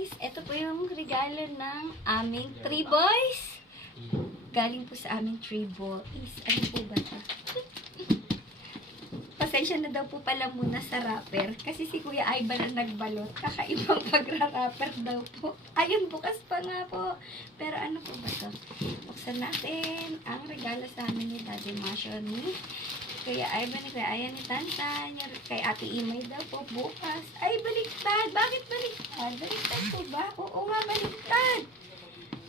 guys, ito po yung regalo ng aming 3 boys. Galing po sa aming 3 boys. Ano po ba ito? Pasensya na daw po pala muna sa wrapper. Kasi si Kuya Ivan ang nagbalot. Kakaibang pagra-wrapper daw po. Ayun, bukas pa nga po. Pero ano po ba ito? Buksan natin ang regalo sa amin ni Daddy Masyo ni Kuya Ivan, ni Kuya Ayan, ni Tantan. Kay Ate Imay daw po bukas. Ay, baliktad! Bakit baliktad? Baliktad po ba? Oo nga, baliktad!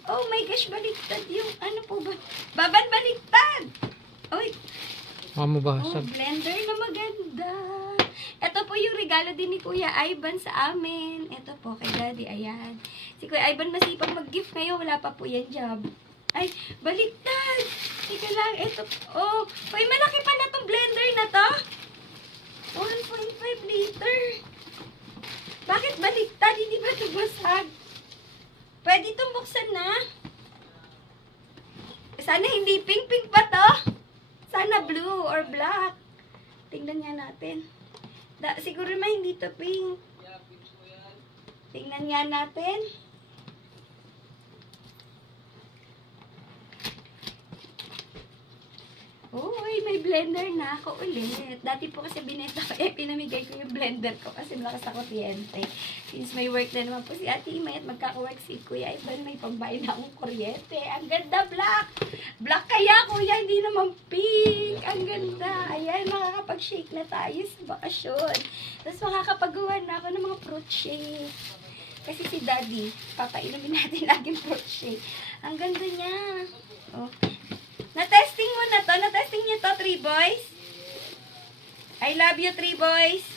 Oh my gosh, baliktad yung ano po ba? Baban, baliktad! Oy! Oh, blender na maganda. Ito po yung regalo din ni Kuya Ivan sa amin. Ito po kay Daddy, ayan. Si Kuya Ivan masipag mag-gift ngayon, wala pa po yan job. Ay, baliktad! Ika lang, ito. Oh, may malaki pa na tong blender na to. 1.5 liter. Bakit baliktad? Hindi ba ito basag? Pwede itong buksan na. Sana hindi pink-pink pa to. Sana blue or black. Tingnan nga natin. Siguro naman hindi to pink. Tingnan nga natin. Uy, may blender na ako ulit. Dati po kasi binenta ko, pinamigay ko yung blender ko kasi malakas ako kuryente. Since may work na naman po si Ate Imay at magkaka-work si Kuya Ivan, may pambayad na akong kuryente. Ang ganda, black! Black kaya, Kuya, hindi naman pink. Ang ganda. Ayan, makakapag-shake na tayo sa bakasyon. Tapos makakapagawa na ako ng mga fruit shake. Kasi si Daddy, papainumin natin laging fruit shake. Ang ganda niya. Oh. Na-testing mo na to? Na-testing niyo to, 3 boys? I love you, 3 boys.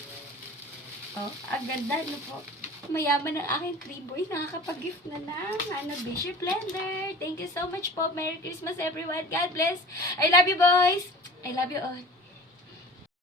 Oh, ang ganda, no po. Mayaman ang aking 3 boys. Nakakapag-gift na ng Bishop blender. Thank you so much po. Merry Christmas, everyone. God bless. I love you, boys. I love you all.